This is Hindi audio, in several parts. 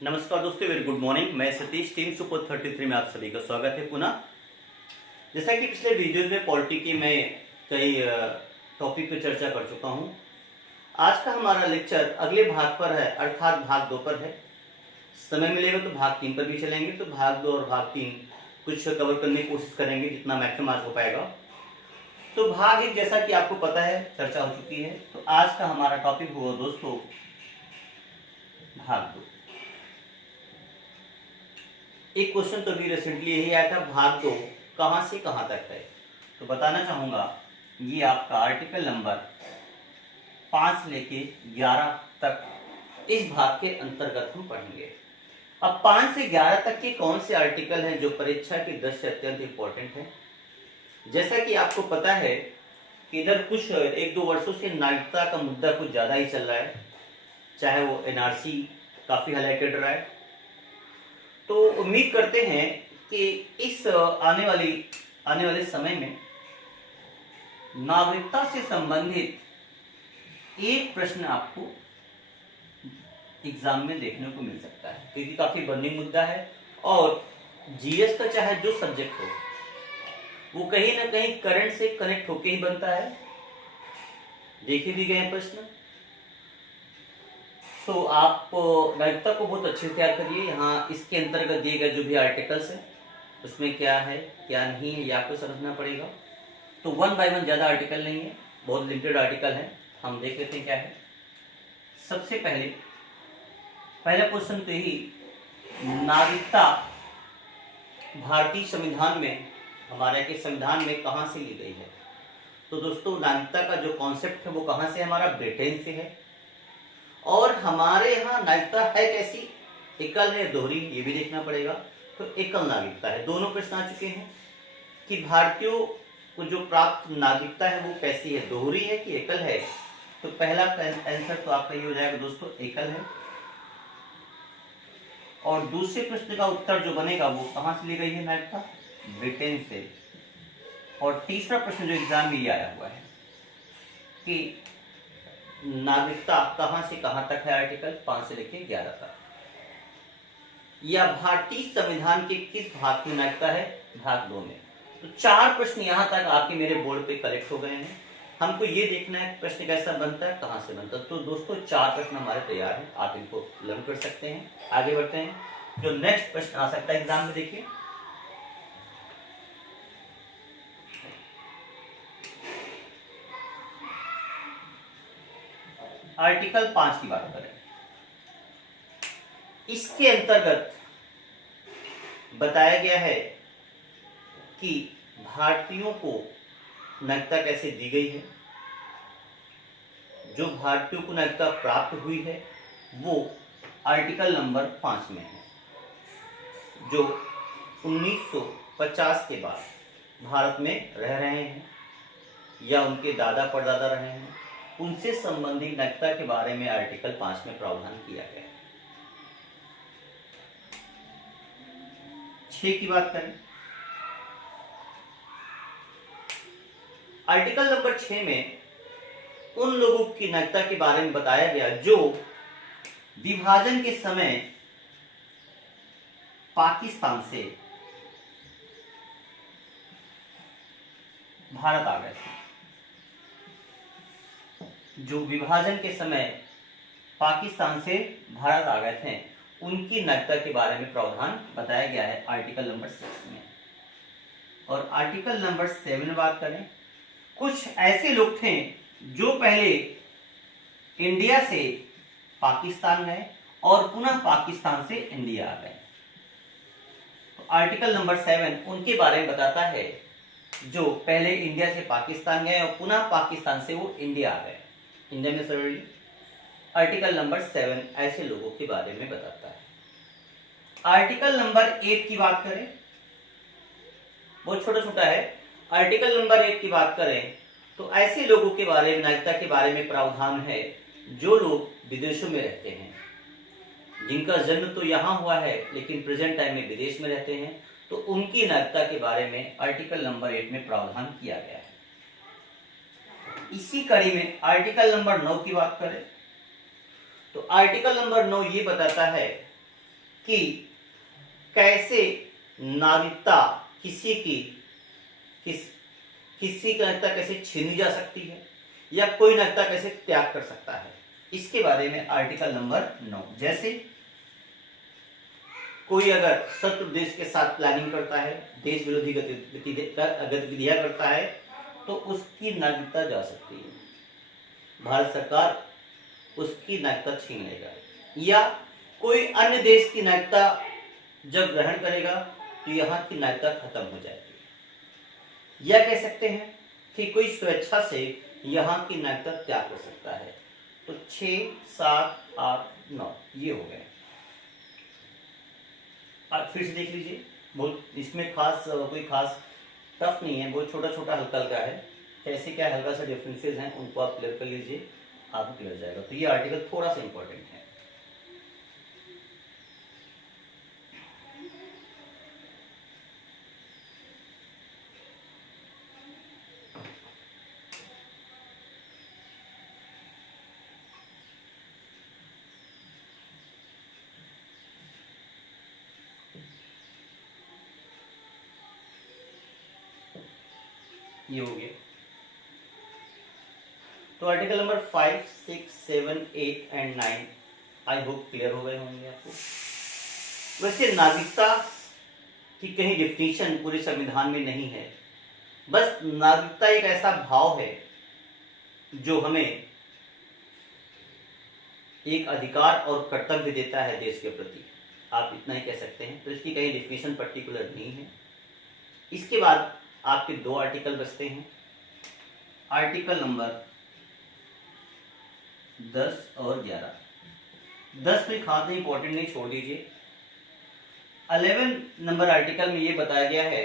नमस्कार दोस्तों, वेरी गुड मॉर्निंग। मैं सतीश, टीम सुपर 33 में आप सभी का स्वागत है पुनः। जैसा कि पिछले वीडियो में पॉलिटी की मैं कई टॉपिक पे चर्चा कर चुका हूं। आज का हमारा लेक्चर अगले भाग पर है, अर्थात भाग 2 पर है। समय मिलेगा तो भाग 3 पर भी चलेंगे, तो भाग 2 और भाग 3 कुछ कवर करने की कोशिश करेंगे जितना मैक्सिमम आज हो पाएगा। तो भाग 1 जैसा कि आपको पता है चर्चा हो चुकी है, तो आज का हमारा टॉपिक हुआ दोस्तों भाग 2। एक क्वेश्चन तो भी रिसेंटली यही आया था, भाग 2 कहां से कहां तक है। तो बताना चाहूंगा ये आपका आर्टिकल नंबर 5 से लेके 11 तक इस भाग के अंतर्गत हम पढ़ेंगे। अब 5 से 11 तक के कौन से आर्टिकल हैं जो परीक्षा की दृष्टि से अत्यंत इंपॉर्टेंट है। जैसा कि आपको पता है कि इधर कुछ 1-2 वर्षों से नागरिकता का मुद्दा कुछ ज्यादा ही चल रहा है, चाहे वो एनआरसी काफी हाईलाइटेड रहा है। तो उम्मीद करते हैं कि इस आने वाले समय में नागरिकता से संबंधित एक प्रश्न आपको एग्जाम में देखने को मिल सकता है, क्योंकि काफी बर्निंग मुद्दा है। और जीएस का चाहे जो सब्जेक्ट हो वो कहीं ना कहीं करंट से कनेक्ट होके ही बनता है। देखे भी गए प्रश्न, तो आप नागरिकता को बहुत अच्छे से तैयार करिए। यहाँ इसके अंतर्गत दिए गए जो भी आर्टिकल्स हैं उसमें क्या है क्या नहीं है ये आपको समझना पड़ेगा। तो 1 बाय 1 ज्यादा आर्टिकल नहीं है, बहुत लिमिटेड आर्टिकल है। हम देख लेते हैं क्या है। सबसे पहला क्वेश्चन तो यही, नागरिकता भारतीय संविधान में, हमारे के संविधान में कहां से ली गई है। तो दोस्तों नागरिकता का जो कॉन्सेप्ट है वो कहां से, हमारा ब्रिटेन से है। और हमारे यहाँ नागरिकता है कैसी, एकल है दोहरी, ये भी देखना पड़ेगा। तो एकल नागरिकता है। दोनों प्रश्न आ चुके हैं कि भारतीयों को जो प्राप्त नागरिकता है वो कैसी है, दोहरी है कि एकल है। तो पहला आंसर तो आपका ये हो जाएगा दोस्तों, एकल है। और दूसरे प्रश्न का उत्तर जो बनेगा वो कहां से ली गई है नागरिकता, ब्रिटेन से। और तीसरा प्रश्न जो एग्जाम में ये आया हुआ है कि नागरिकता कहां से कहां तक है, आर्टिकल 5 से लेकर 11 तक, या भारतीय संविधान के किस भाग की नागरिकता है, भाग 2 में। तो 4 प्रश्न यहां तक आपके मेरे बोर्ड पे कलेक्ट हो गए हैं। हमको ये देखना है प्रश्न कैसा बनता है, कहां से बनता है। तो दोस्तों 4 प्रश्न हमारे तैयार हैं, आप इनको लर्न कर सकते हैं। आगे बढ़ते हैं, जो नेक्स्ट प्रश्न आ सकता है एग्जाम में, देखिए आर्टिकल 5 की बात करें। इसके अंतर्गत बताया गया है कि भारतीयों को नागरिकता कैसे दी गई है। जो भारतीयों को नागरिकता प्राप्त हुई है वो आर्टिकल नंबर 5 में है। जो 1950 के बाद भारत में रह रहे हैं या उनके दादा परदादा रहे हैं, उनसे संबंधित नागरिकता के बारे में आर्टिकल 5 में प्रावधान किया गया है। 6 की बात करें, आर्टिकल नंबर 6 में उन लोगों की नागरिकता के बारे में बताया गया जो विभाजन के समय पाकिस्तान से भारत आ गए थे। जो विभाजन के समय पाकिस्तान से भारत आ गए थे उनकी नागरिकता के बारे में प्रावधान बताया गया है आर्टिकल नंबर 6 में। और आर्टिकल नंबर 7 में बात करें, कुछ ऐसे लोग थे जो पहले इंडिया से पाकिस्तान गए और पुनः पाकिस्तान से इंडिया आ गए। तो आर्टिकल नंबर 7 उनके बारे में बताता है जो पहले इंडिया से पाकिस्तान गए और पुनः पाकिस्तान से वो इंडिया आ गए, इंडिया में सॉरी। आर्टिकल नंबर 7 ऐसे लोगों के बारे में बताता है। आर्टिकल नंबर 8 की बात करें, बहुत छोटा छोटा है। आर्टिकल नंबर 8 की बात करें तो ऐसे लोगों के बारे में, नागरिकता के बारे में प्रावधान है जो लोग विदेशों में रहते हैं, जिनका जन्म तो यहां हुआ है लेकिन प्रेजेंट टाइम में विदेश में रहते हैं, तो उनकी नागरिकता के बारे में आर्टिकल नंबर 8 में प्रावधान किया गया है। इसी कड़ी में आर्टिकल नंबर 9 की बात करें तो आर्टिकल नंबर 9 ये बताता है कि कैसे नागरिकता किसी की नागरिकता कैसे छीनी जा सकती है या कोई नागरिकता कैसे त्याग कर सकता है, इसके बारे में आर्टिकल नंबर 9। जैसे कोई अगर शत्रु देश के साथ प्लानिंग करता है, देश विरोधी गतिविधियां करता है, तो उसकी नागरिकता जा सकती है, भारत सरकार उसकी नागरिकता छीन लेगा। या कोई अन्य देश की नागरिकता जब ग्रहण करेगा तो यहाँ की नागरिकता खत्म हो जाएगी। या कह सकते हैं कि कोई स्वेच्छा से यहाँ की नागरिकता त्याग कर सकता है। तो 6, 7, 8, 9 ये हो गए। आप फिर से देख लीजिए, बहुत इसमें कोई खास टफ नहीं है, बहुत छोटा छोटा हल्का हल्का है। कैसे क्या हल्का सा डिफरेंसेस हैं उनको आप क्लियर कर लीजिए, आपको क्लियर हो जाएगा। तो ये आर्टिकल थोड़ा सा इंपॉर्टेंट है। ये हो गया। तो article number 5, 6, 7, 8 and 9 I hope clear हो गए होंगे आपको। वैसे नागरिकता की कहीं डिफिनीशन पूरे संविधान में नहीं है, बस नागरिकता एक ऐसा भाव है जो हमें एक अधिकार और कर्तव्य देता है देश के प्रति, आप इतना ही कह सकते हैं। तो इसकी कहीं डिफिनीशन पर्टिकुलर नहीं है। इसके बाद आपके 2 आर्टिकल बचते हैं, आर्टिकल नंबर 10 और 11। 10 में खास इंपॉर्टेंट नहीं, छोड़ दीजिए। 11 नंबर आर्टिकल में ये बताया गया है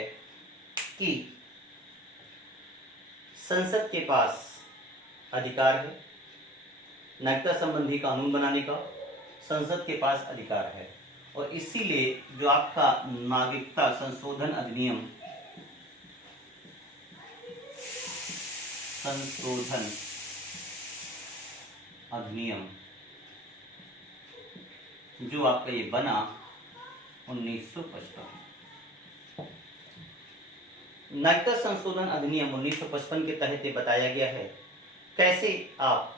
कि संसद के पास अधिकार है, नागरिकता संबंधी कानून बनाने का संसद के पास अधिकार है। और इसीलिए जो आपका नागरिकता संशोधन अधिनियम जो आपका ये बना 1955, नागरिकता संशोधन अधिनियम 1955 के तहत ये बताया गया है कैसे आप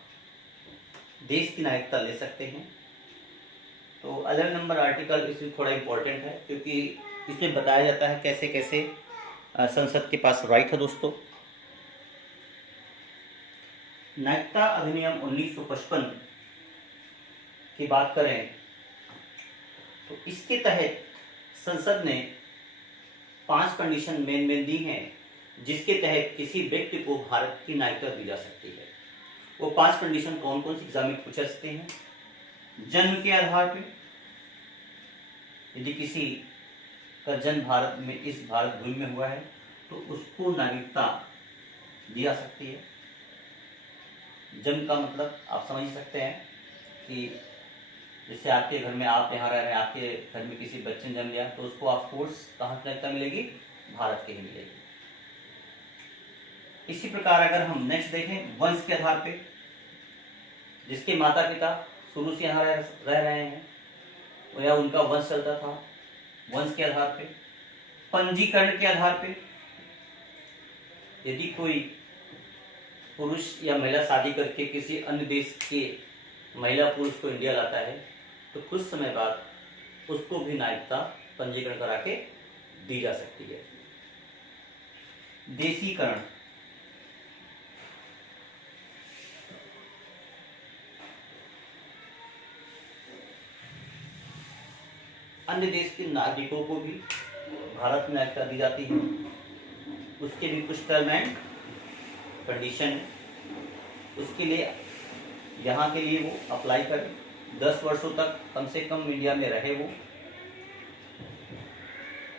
देश की नागरिकता ले सकते हैं। तो 11 नंबर आर्टिकल इसमें थोड़ा इंपॉर्टेंट है, क्योंकि इसमें बताया जाता है कैसे कैसे संसद के पास राइट है। दोस्तों, नागरिकता अधिनियम 1955 की बात करें तो इसके तहत संसद ने 5 कंडीशन मेन दी हैं, जिसके तहत किसी व्यक्ति को भारत की नागरिकता दी जा सकती है। वो 5 कंडीशन कौन कौन सी एग्जाम में पूछ सकते हैं? जन्म के आधार पे, यदि किसी का जन्म भारत में, इस भारत भूमि में हुआ है, तो उसको नागरिकता दी जा सकती है। जन्म का मतलब आप समझ सकते हैं कि जैसे आपके घर में, आप यहाँ रह रहे हैं, आपके घर में किसी बच्चे ने जन्म लिया, तो उसको ऑफकोर्स कहाँ की नागरिकता मिलेगी? भारत की ही मिलेगी। इसी प्रकार अगर हम नेक्स्ट देखें, वंश के आधार पे, जिसके माता पिता शुरू से यहाँ रह रहे हैं या उनका वंश चलता था, वंश के आधार पे। पंजीकरण के आधार पे, यदि कोई पुरुष या महिला शादी करके किसी अन्य देश के महिला पुरुष को इंडिया लाता है, तो कुछ समय बाद उसको भी नागरिकता पंजीकरण करा के दी जा सकती है। देशीकरण, अन्य देश के नागरिकों को भी भारत में नागरिकता दी जाती है। उसके भी कुछ टर्म एंड कंडीशन है। उसके लिए यहाँ के लिए वो अप्लाई करें, 10 वर्षों तक कम से कम इंडिया में रहे वो,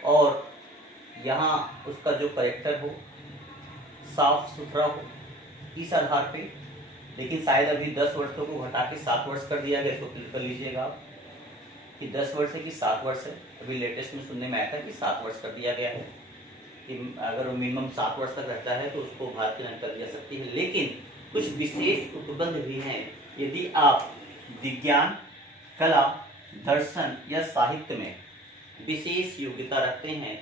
और यहाँ उसका जो कैरेक्टर हो साफ सुथरा हो, इस आधार पे। लेकिन शायद अभी 10 वर्षों को घटा के 7 वर्ष कर दिया गया, इसको क्लिक कर लीजिएगा आप कि 10 वर्ष है कि 7 वर्ष है। अभी लेटेस्ट में सुनने में आया था कि 7 वर्ष कर दिया गया है, कि अगर वो मिनिमम 7 वर्ष तक रहता है तो उसको भारत की नागरिकता दी जा सकती है। लेकिन कुछ विशेष उपबंध भी हैं। यदि आप विज्ञान, कला दर्शन या साहित्य में विशेष योग्यता रखते हैं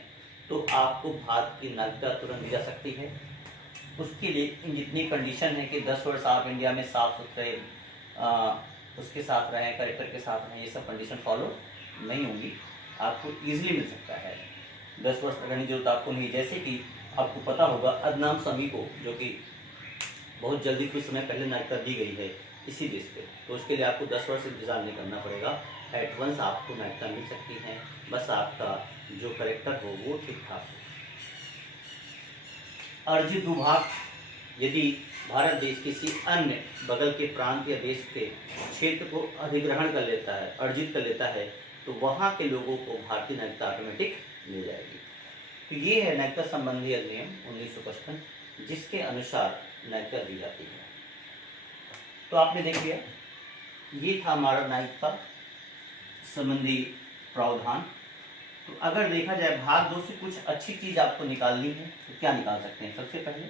तो आपको भारत की नागरिकता तुरंत दी जा सकती है। उसके लिए जितनी कंडीशन है कि 10 वर्ष आप इंडिया में साफ सुथरे उसके साथ रहें, करेक्टर के साथ रहें, ये सब कंडीशन फॉलो नहीं होंगी, आपको इजीली मिल सकता है। 10 वर्ष रहने की जरूरत आपको नहीं। जैसे कि आपको पता होगा अदनाम समी को, जो कि बहुत जल्दी कुछ समय पहले नागरिकता दी गई है इसी देश पे, तो उसके लिए आपको 10 वर्ष इंतजार नहीं करना पड़ेगा, एट वंस आपको नागरिकता मिल सकती है। बस आपका जो करेक्टर हो वो ठीक ठाक हो। अर्जित भूभाग, यदि भारत देश किसी अन्य बगल के प्रांत या देश के क्षेत्र को अधिग्रहण कर लेता है, अर्जित कर लेता है, तो वहाँ के लोगों को भारतीय नागरिकता ऑटोमेटिक मिल जाएगी। तो ये है नागरिकता संबंधी अधिनियम 1955, जिसके अनुसार नागरिकता दी जाती है। तो आपने देख लिया, ये था हमारा नागरिकता संबंधी प्रावधान। तो अगर देखा जाए भाग 2 से कुछ अच्छी चीज आपको निकालनी है तो क्या निकाल सकते हैं? सबसे पहले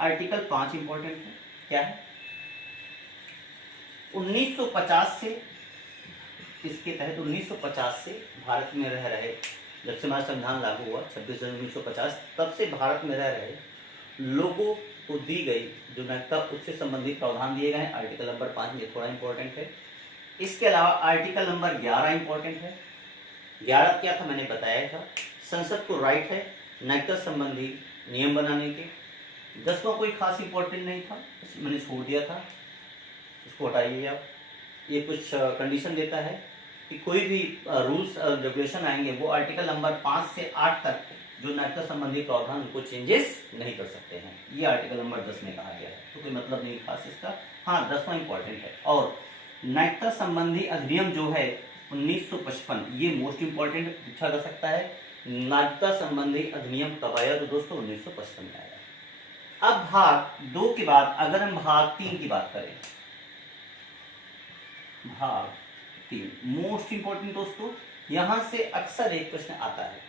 आर्टिकल 5 इंपॉर्टेंट है। क्या है? 1950 से, इसके तहत 1950 से भारत में रह रहे, जब से हमारा संविधान लागू हुआ 26 जनवरी 1950, तब से भारत में रह रहे लोगों को दी गई जो नागरिकता, उससे संबंधित प्रावधान दिए गए हैं आर्टिकल नंबर 5, ये थोड़ा इंपॉर्टेंट है। इसके अलावा आर्टिकल नंबर 11 इंपॉर्टेंट है। 11 क्या था मैंने बताया था, संसद को राइट है नागरिकता संबंधी नियम बनाने के। 10वां कोई खास इंपॉर्टेंट नहीं था, मैंने छोड़ दिया था, इसको हटाइए आप। ये कुछ कंडीशन देता है कि कोई भी रूल्स रेगुलेशन आएंगे वो आर्टिकल नंबर 5 से 8 तक जो नागरिकता संबंधी प्रावधान उनको चेंजेस नहीं कर सकते हैं, ये आर्टिकल नंबर 10 में कहा गया है। तो कोई मतलब नहीं खास इसका। हाँ, 10वां इंपॉर्टेंट है। और नागरिकता संबंधी अधिनियम जो है 1955, ये मोस्ट इंपॉर्टेंट पूछा जा सकता है। नागरिकता संबंधी अधिनियम कब आया? तो दोस्तों 1955 में आया। अब भाग 2 के बाद अगर हम भाग 3 की बात करें, भाग 3 मोस्ट इंपॉर्टेंट दोस्तों, यहां से अक्सर एक प्रश्न आता है।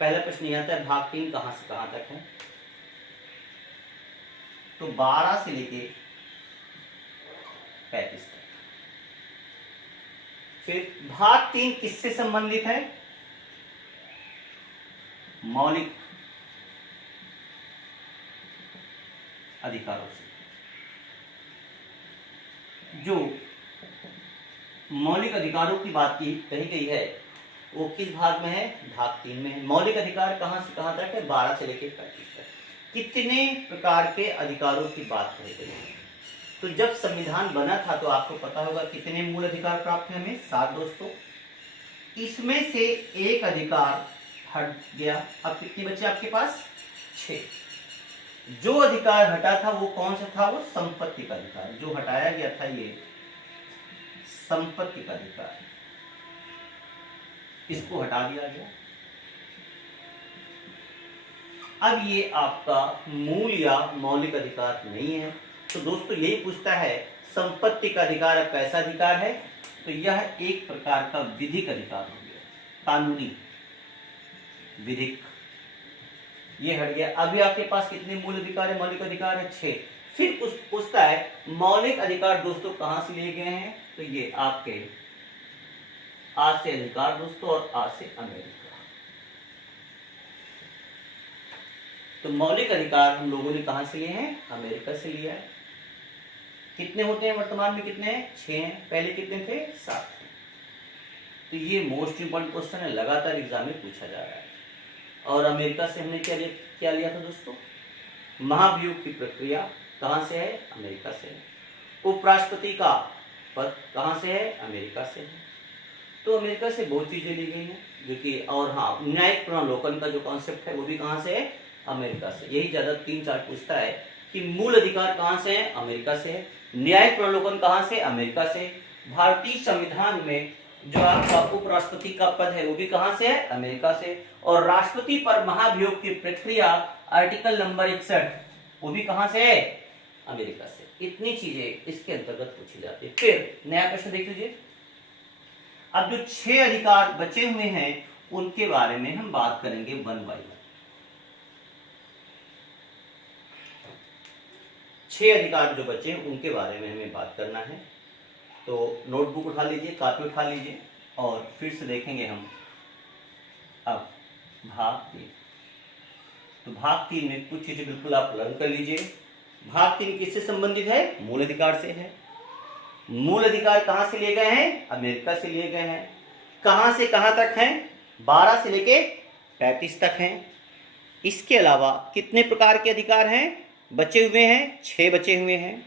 पहला प्रश्न यह आता है भाग 3 कहां से कहां तक है? तो 12 से लेके 35 तक। फिर भाग 3 किससे संबंधित है? मौलिक अधिकारों से। जो मौलिक अधिकारों की बात की कही गई है वो किस भाग में है? भाग 3 में है। मौलिक अधिकार कहां से कहां तक है? 12 से लेकर 35 तक। कितने प्रकार के अधिकारों की बात कही गई है? तो जब संविधान बना था तो आपको पता होगा कितने मूल अधिकार प्राप्त हैं हमें? 7 दोस्तों। इसमें से एक अधिकार हट गया, अब कितने बचे आपके पास? 6। जो अधिकार हटा था वो कौन सा था? वो संपत्ति का अधिकार। जो हटाया गया था ये संपत्ति का अधिकार, इसको हटा दिया गया। अब ये आपका मूल या मौलिक अधिकार नहीं है। तो दोस्तों यही पूछता है संपत्ति का अधिकार अब कैसा अधिकार है? तो यह एक प्रकार का विधिक अधिकार हो गया, कानूनी विधिक, ये हट गया। अभी आपके पास कितने मूल अधिकार है? मौलिक अधिकार है 6। फिर पूछता है मौलिक अधिकार दोस्तों कहां से लिए गए हैं? तो ये आपके आज से अधिकार दोस्तों और आज से अमेरिका। तो मौलिक अधिकार हम लोगों ने कहां से लिए हैं? अमेरिका से लिया है। कितने होते हैं वर्तमान में? कितने हैं? 6 हैं। पहले कितने थे? 7 थे। तो ये मोस्ट इंपॉर्टेंट क्वेश्चन है, लगातार एग्जाम में पूछा जा रहा है। और अमेरिका से हमने क्या लिया था दोस्तों? महाभियोग की प्रक्रिया कहां से है? अमेरिका से है। उपराष्ट्रपति का पद कहां से है? अमेरिका से है। तो अमेरिका से बहुत चीजें ली गई हैं जो कि, और हाँ, न्यायिक पुनर्लोकन का जो कॉन्सेप्ट है वो भी कहां से है? अमेरिका से। यही ज्यादा 3-4 पूछता है कि मूल अधिकार कहां से है? अमेरिका से है। न्यायिक पुनर्लोकन कहां से? अमेरिका से। भारतीय संविधान में जो आपका उपराष्ट्रपति का पद है वो भी कहां से है? अमेरिका से। और राष्ट्रपति पर महाभियोग की प्रक्रिया आर्टिकल नंबर 61 वो भी कहां से है? अमेरिका से। इतनी चीजें इसके अंतर्गत पूछी जाती है। फिर नया प्रश्न देख लीजिए। अब जो 6 अधिकार बचे हुए हैं उनके बारे में हम बात करेंगे 1 बाय 1। 6 अधिकार जो बचे हैं उनके बारे में हमें बात करना है। तो नोटबुक उठा लीजिए, कापी उठा लीजिए और फिर से देखेंगे हम अब भाग 3। तो भाग 3 में कुछ चीजें बिल्कुल आप लर्न कर लीजिए। भाग 3 किससे संबंधित है? मूल अधिकार से है। मूल अधिकार कहां से लिए गए हैं? अमेरिका से लिए गए हैं। कहां से कहां तक हैं? 12 से लेके 35 तक हैं। इसके अलावा कितने प्रकार के अधिकार हैं बचे हुए हैं? 6 बचे हुए हैं।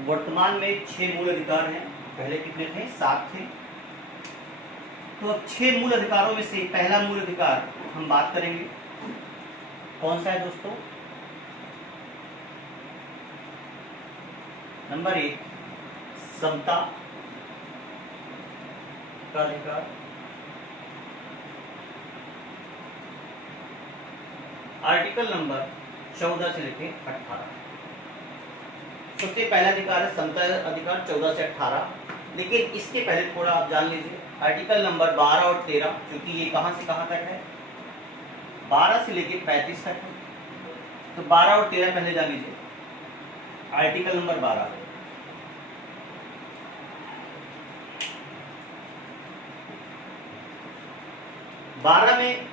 वर्तमान में 6 मूल अधिकार हैं, पहले कितने थे? 7 थे। तो अब 6 मूल अधिकारों में से पहला मूल अधिकार हम बात करेंगे, कौन सा है दोस्तों? नंबर 1, समता का अधिकार। आर्टिकल नंबर 14 से लेके 18। सबसे पहला अधिकार है समता अधिकार 14 से 18। लेकिन इसके पहले थोड़ा आप जान लीजिए आर्टिकल नंबर 12 और 13, क्योंकि ये कहां से कहां तक है? 12 से लेके 35 तक है। तो 12 और 13 पहले जान लीजिए। आर्टिकल नंबर 12, में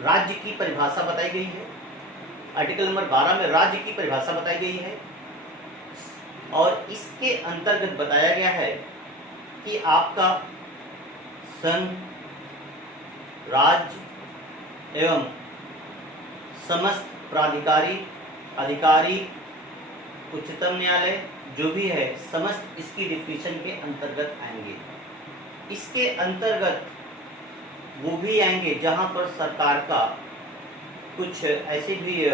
राज्य की परिभाषा बताई गई है। आर्टिकल नंबर 12 में राज्य की परिभाषा बताई गई है और इसके अंतर्गत बताया गया है कि आपका संघ, राज्य एवं समस्त प्राधिकारी, अधिकारी, उच्चतम न्यायालय जो भी है, समस्त इसकी डिफिनीशन के अंतर्गत आएंगे। इसके अंतर्गत वो भी आएंगे जहां पर सरकार का कुछ ऐसे भी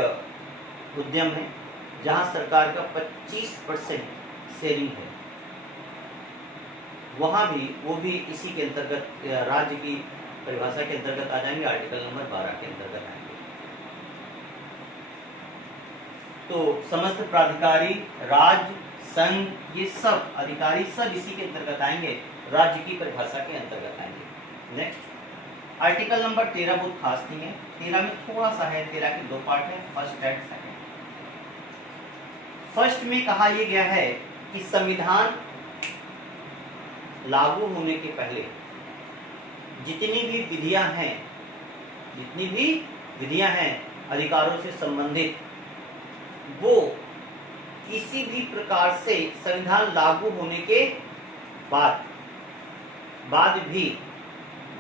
उद्यम है जहां सरकार का 25% शेयरिंग है, वहां भी वो भी इसी के अंतर्गत राज्य की परिभाषा के अंतर्गत आ जाएंगे, आर्टिकल नंबर 12 के अंतर्गत आएंगे। तो समस्त प्राधिकारी, राज्य, संघ, ये सब अधिकारी सब इसी के अंतर्गत आएंगे, राज्य की परिभाषा के अंतर्गत आएंगे। नेक्स्ट, आर्टिकल नंबर 13 बहुत खास नहीं है। 13 में थोड़ा सा है, 13 के 2 पार्ट है, फर्स्ट एंड सेकंड। फर्स्ट में कहा यह गया है कि संविधान लागू होने के पहले जितनी भी विधियां हैं अधिकारों से संबंधित, वो किसी भी प्रकार से संविधान लागू होने के बाद भी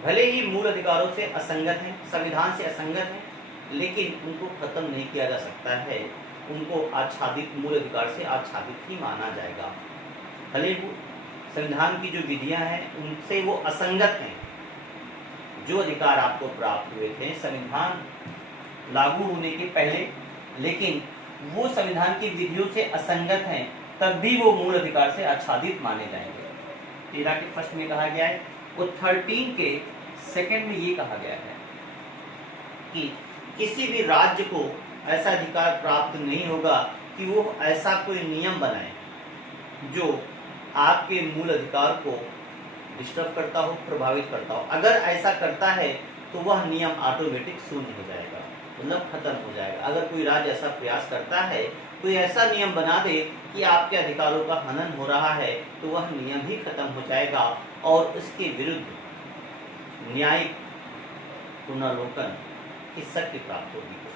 भले ही मूल अधिकारों से असंगत हैं, संविधान से असंगत हैं, लेकिन उनको खत्म नहीं किया जा सकता है। उनको आच्छादित, मूल अधिकार से आच्छादित ही माना जाएगा। भले वो संविधान की जो विधियां हैं उनसे वो असंगत हैं। जो अधिकार आपको प्राप्त हुए थे संविधान लागू होने के पहले, लेकिन वो संविधान की विधियों से असंगत हैं, तब भी वो मूल अधिकार से आच्छादित माने जाएंगे। 13 के फर्स्ट में कहा गया है। वो 13 के सेकंड में ये कहा गया है कि किसी भी राज्य को ऐसा अधिकार प्राप्त नहीं होगा कि वो ऐसा कोई नियम बनाए जो आपके मूल अधिकार को डिस्टर्ब करता हो, प्रभावित करता हो। अगर ऐसा करता है तो वह नियम ऑटोमेटिक शून्य हो जाएगा, मतलब खत्म हो जाएगा। अगर कोई राज्य ऐसा प्रयास करता है, कोई ऐसा नियम बना दे कि आपके अधिकारों का हनन हो रहा है, तो वह नियम ही खत्म हो जाएगा और उसके विरुद्ध न्यायिक पुनर्लोकन की शक्ति प्राप्त होगी उसको।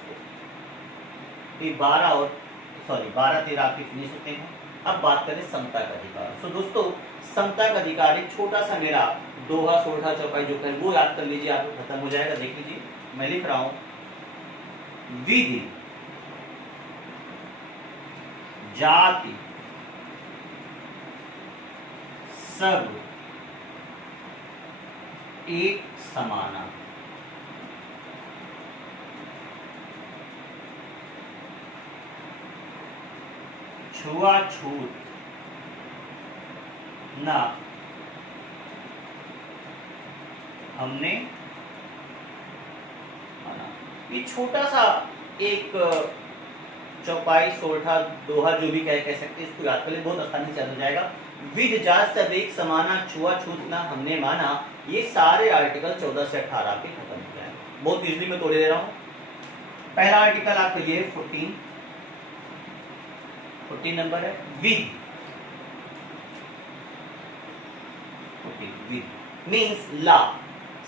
12-13 आपके फिनिश होते हैं। अब बात करें समता का अधिकार। तो दोस्तों, समता का अधिकार एक छोटा सा मेरा दोहा, सोलहा, चौपाई जो है वो याद कर लीजिए, आपको खत्म हो जाएगा। देख लीजिए, मैं लिख रहा हूं, विधि, जाति, सब एक समाना। छुआछूत ना हमने माना। ये छोटा सा एक चौपाई, सोलठा, दोहा जो भी कह सकते हैं, इसको याद कर ले, बहुत आसानी से चल जाएगा। विध जात सब एक समाना, छुआछूत ना हमने माना, ये सारे आर्टिकल 14 से 18 पे खत्म हो जाएंगे। बहुत इजली मैं तोड़ दे रहा हूं। पहला आर्टिकल आपके लिए 14 नंबर है, विधि। 40 विधि मीन्स लॉ,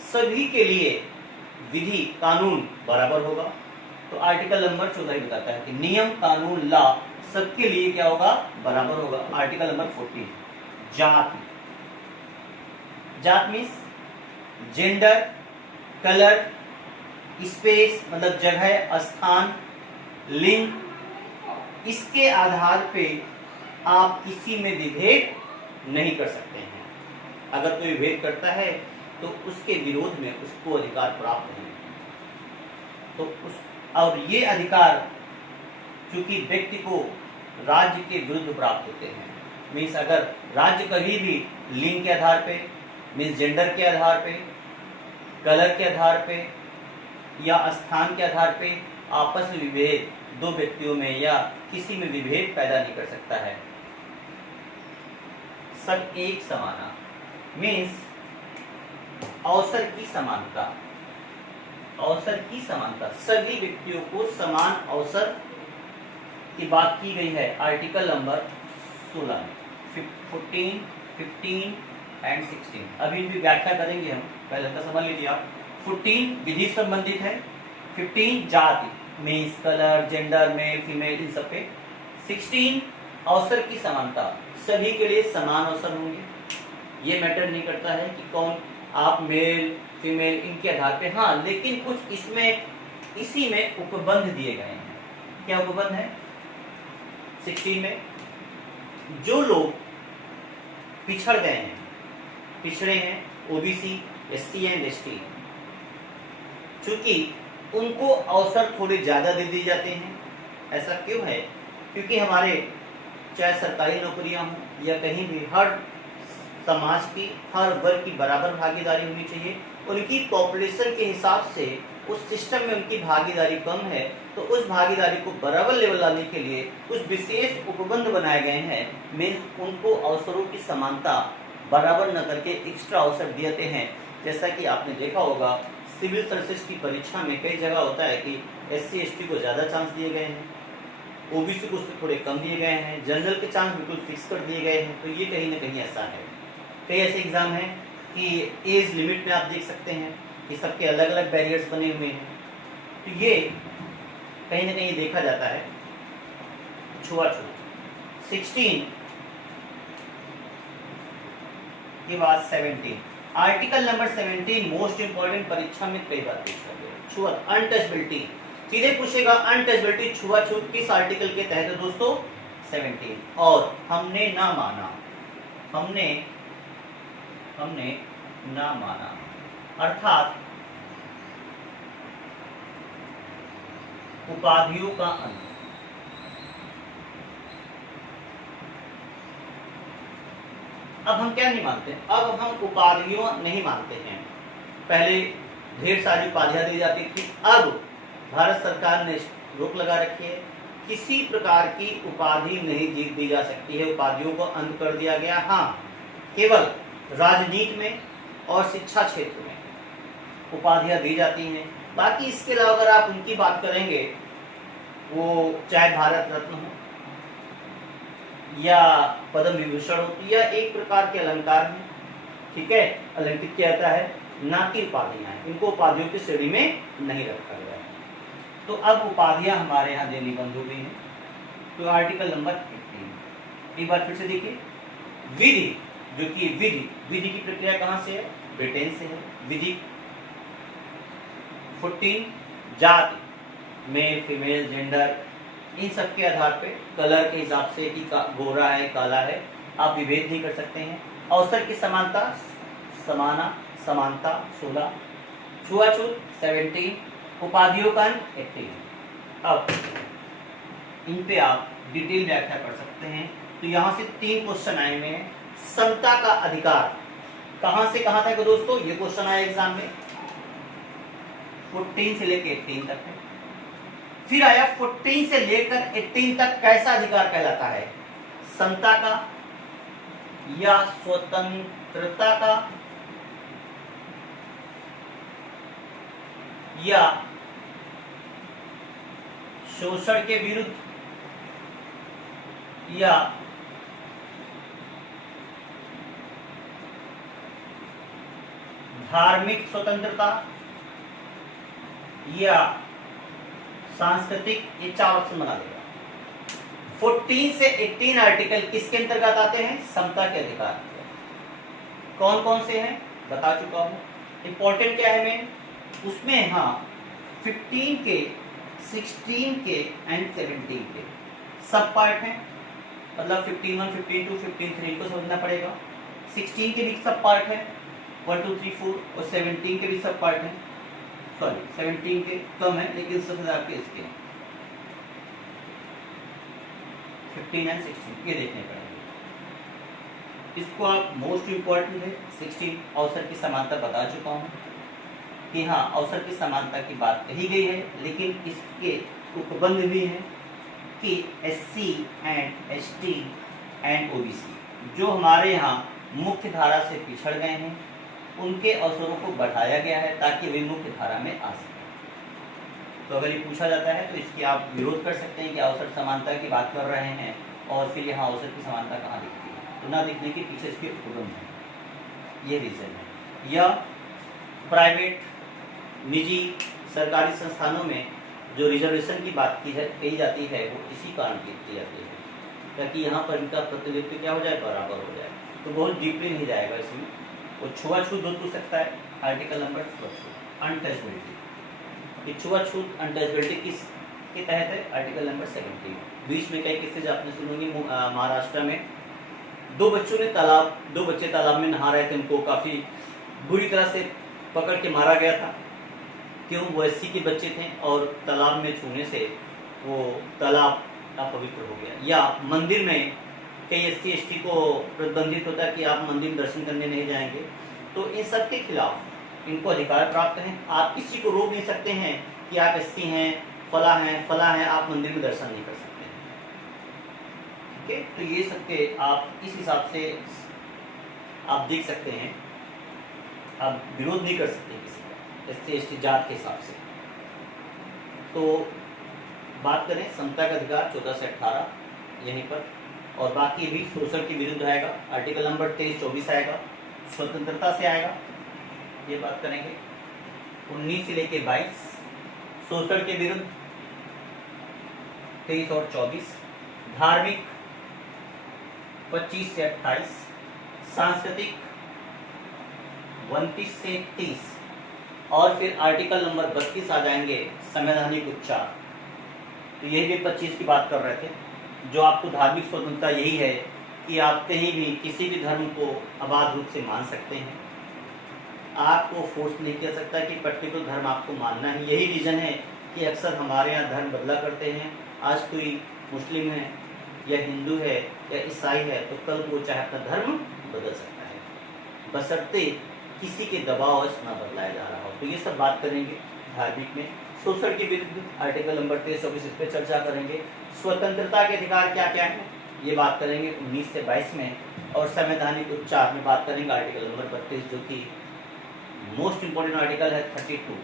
सभी के लिए विधि कानून बराबर होगा। तो आर्टिकल नंबर 14 ही बताता है कि नियम कानून लॉ सबके लिए क्या होगा, बराबर होगा। आर्टिकल नंबर 14 जाति, जात मीन्स जेंडर, कलर, स्पेस मतलब जगह, स्थान, लिंग, इसके आधार पे आप किसी में विभेद नहीं कर सकते हैं। अगर कोई विभेद करता है तो उसके विरोध में उसको अधिकार प्राप्त नहीं। तो उस और ये अधिकार चूंकि व्यक्ति को राज्य के विरुद्ध प्राप्त होते हैं, मीन्स अगर राज्य कभी भी लिंग के आधार पे, मीन्स जेंडर के आधार पे, कलर के आधार पे या स्थान के आधार पे आपस में विभेद दो व्यक्तियों में या किसी में विभेद पैदा नहीं कर सकता है। सब एक समाना मीन्स अवसर की समानता, अवसर की समानता, सभी व्यक्तियों को समान अवसर की बात की गई है आर्टिकल नंबर 16 में। 14, 15 एंड 16 अभी भी व्याख्या करेंगे हम, पहले का समझ लीजिए आप। 14 विधि संबंधित है, 15 जाति means colour, gender, male, female, इन सब पे। 16 अवसर की समानता, सभी के लिए समान अवसर होंगे। ये मैटर नहीं करता है कि कौन आप मेल फीमेल इनके आधार पे, हाँ लेकिन कुछ इसमें इसी में उपबंध दिए गए हैं। क्या उपबंध है 16 में? जो लोग पिछड़ गए हैं, पिछड़े हैं, ओबीसी, एससी एंड एसटी, चूंकि उनको अवसर थोड़े ज्यादा दे दिए जाते हैं। ऐसा क्यों है? क्योंकि हमारे चाहे सरकारी नौकरियां हों या कहीं भी हर समाज की हर वर्ग की बराबर भागीदारी होनी चाहिए। उनकी पॉपुलेशन के हिसाब से उस सिस्टम में उनकी भागीदारी कम है, तो उस भागीदारी को बराबर लेवल लाने के लिए कुछ विशेष उपबंध बनाए गए हैं। मीन्स उनको अवसरों की समानता बराबर न करके एक्स्ट्रा अवसर दिए हैं। जैसा कि आपने देखा होगा सिविल सर्विसेज की परीक्षा में कई जगह होता है कि एससी एसटी को ज्यादा चांस दिए गए हैं, ओबीसी को उससे थोड़े कम दिए गए हैं, जनरल के चांस बिल्कुल फिक्स कर दिए गए हैं। तो ये कहीं ना कहीं ऐसा है। कई ऐसे एग्जाम हैं कि एज लिमिट में आप देख सकते हैं कि सबके अलग अलग बैरियर्स बने हुए हैं। तो ये कहीं ना कहीं देखा जाता है छुआछूत। 16 के बाद 17 आर्टिकल नंबर 17 मोस्ट इंपॉर्टेंट, परीक्षा में कई बार पूछा गया। छुआछूत अनटचबिलिटी, सीधे पूछेगा अनटचबिलिटी छुआछूत किस आर्टिकल के तहत है दोस्तों? 17। और हमने ना माना, हमने ना माना अर्थात उपाधियों का अंत। अब हम क्या नहीं मानते? अब हम उपाधियों नहीं मानते हैं। पहले ढेर सारी उपाधियां दी जाती थी, अब भारत सरकार ने रोक लगा रखी है। किसी प्रकार की उपाधि नहीं दी जा सकती है, उपाधियों को अंत कर दिया गया। हाँ, केवल राजनीति में और शिक्षा क्षेत्र में उपाधियां दी जाती हैं। बाकी इसके अलावा अगर आप उनकी बात करेंगे, वो चाहे भारत रत्न हो या पद्म विभूषण हो, तो यह एक प्रकार के अलंकार हैं, ठीक है, अलंकृत किया जाता है, ना कि उपाधियां हैं। इनको उपाधियों की श्रेणी में नहीं रखा गया है। तो अब उपाधियां हमारे यहाँ देनी बंद हो गई हैं। तो आर्टिकल नंबर 15 एक बार फिर से देखिए। विधि, जो कि विधि की प्रक्रिया कहां से है? ब्रिटेन से है। विधि 14 जाति, मेल फीमेल जेंडर, इन सब के आधार पे, कलर के हिसाब से कि गोरा है काला है, आप विभेद नहीं कर सकते हैं। अवसर की समानता समानता 16, छुआछूत 17, उपाधियों का 18। अब इन पे आप डिटेल व्याख्या कर सकते हैं। तो यहां से 3 क्वेश्चन आए हुए हैं। समता का अधिकार कहां से कहां तक दोस्तों? ये क्वेश्चन आया एग्जाम में, 14 से लेकर 18 तक है। फिर आया 14 से लेकर 18 तक कैसा अधिकार कहलाता है? समता का या स्वतंत्रता का या शोषण के विरुद्ध या धार्मिक स्वतंत्रता या सांस्कृतिक, ये 4 ऑप्शन बना देगा। 14 से 18 आर्टिकल किसके अंतर्गत आते हैं? समता के अधिकार। कौन कौन से हैं बता चुका हूं। इंपॉर्टेंट क्या है मेन उसमें? हाँ, 15 के, 16 के एंड 17 के सब पार्ट हैं, मतलब 15(1), 15(2), 15(3) को समझना पड़ेगा। 16 के भी सब पार्ट है, 1, 2, 3, 4, और 17 के भी सब पार्ट हैं। सॉरी 17 के कम है लेकिन सबसे ज्यादा के इसके 15 एंड 16 ये देखने पड़ेंगे। इसको आप मोस्ट इम्पोर्टेंट है 16 अवसर की समानता बता चुका हूँ कि हाँ अवसर की समानता की बात कही गई है, लेकिन इसके उपबंध भी हैं कि SC and ST and OBC जो हमारे यहाँ मुख्य धारा से पिछड़ गए हैं उनके अवसरों को बढ़ाया गया है ताकि वे मुख्य धारा में आ सकें। तो अगर ये पूछा जाता है तो इसकी आप विरोध कर सकते हैं कि अवसर समानता की बात कर रहे हैं और फिर यहाँ अवसर की समानता कहाँ दिखती है? तो ना दिखने के पीछे इसके उपबंध है, ये रीजन है। या प्राइवेट, निजी, सरकारी संस्थानों में जो रिजर्वेशन की बात कही जाती है वो इसी कारण की जाती है ताकि यहाँ पर इनका प्रतिनिधित्व क्या हो जाए? बराबर हो जाए। तो बहुत डीपली नहीं जाएगा इसमें। वो छुआछूत हो सकता है, आर्टिकल नंबर 16 अनटचबिलिटी। छुआछूत अनटचबिलिटी किस के तहत है? Article number 17। बीच में कई किस्से आपने सुनेंगे, महाराष्ट्र में 2 बच्चे तालाब में नहा रहे थे, उनको काफी बुरी तरह से पकड़ के मारा गया था। क्यों? वो SC के बच्चे थे और तालाब में छूने से वो तालाब अपवित्र हो गया। या मंदिर में कई SC ST को प्रतिबंधित होता है कि आप मंदिर में दर्शन करने नहीं जाएंगे। तो इन सब के खिलाफ इनको अधिकार प्राप्त हैं। आप किसी को रोक नहीं सकते हैं कि आप SC हैं, फला हैं, आप मंदिर में दर्शन नहीं कर सकते हैं। ठीक है, तो ये सबके आप इस हिसाब से आप देख सकते हैं, आप विरोध नहीं कर सकते किसी का SC ST जात के हिसाब से। तो बात करें समता का अधिकार 14 से 18 यहीं पर, और बाकी भी शोषण के विरुद्ध आएगा, आर्टिकल नंबर 23-24 आएगा, स्वतंत्रता से आएगा, ये बात करेंगे। 19 से लेके 22 शोषण के विरुद्ध 23 और 24, धार्मिक 25 से 28, सांस्कृतिक 29 से 30, और फिर आर्टिकल नंबर 32 आ जाएंगे संवैधानिक उपचार। तो यही भी 25 की बात कर रहे थे, जो आपको धार्मिक स्वतंत्रता यही है कि आप कहीं भी किसी भी धर्म को अबाध रूप से मान सकते हैं। आपको फोर्स नहीं किया सकता कि पर्टिकुलर धर्म आपको मानना है। यही रीज़न है कि अक्सर हमारे यहाँ धर्म बदला करते हैं। आज कोई मुस्लिम है या हिंदू है या ईसाई है तो कल वो चाहे अपना धर्म बदल सकता है, बशर्ते किसी के दबाव न बदलाया जा रहा हो। तो ये सब बात करेंगे धार्मिक में। शोषण के विरुद्ध आर्टिकल नंबर 23-24 इस पर चर्चा करेंगे। स्वतंत्रता के अधिकार क्या क्या है ये बात करेंगे 19 से 22 में, और संवैधानिक उपचार में बात करेंगे आर्टिकल नंबर 32 जो कि मोस्ट इंपोर्टेंट आर्टिकल है 32,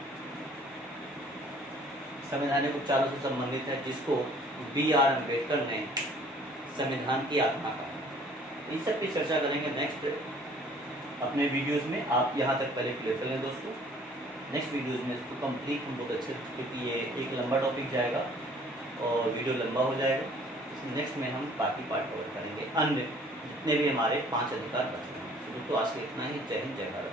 संवैधानिक उपचारों से संबंधित है, जिसको BR अम्बेडकर ने संविधान की आत्मा कहा। इन सब की चर्चा करेंगे नेक्स्ट अपने वीडियोस में। आप यहाँ तक पहले क्लियर कर लें दोस्तों। नेक्स्ट वीडियोस में इसको कंप्लीट हम लोग अच्छे, क्योंकि ये एक लंबा टॉपिक जाएगा और वीडियो लंबा हो जाएगा। नेक्स्ट में हम बाकी पार्ट कवर करेंगे, अन्य जितने भी हमारे 5 अधिकार बचे हैं। तो आज के इतना ही। जय हिंद, जय भारत।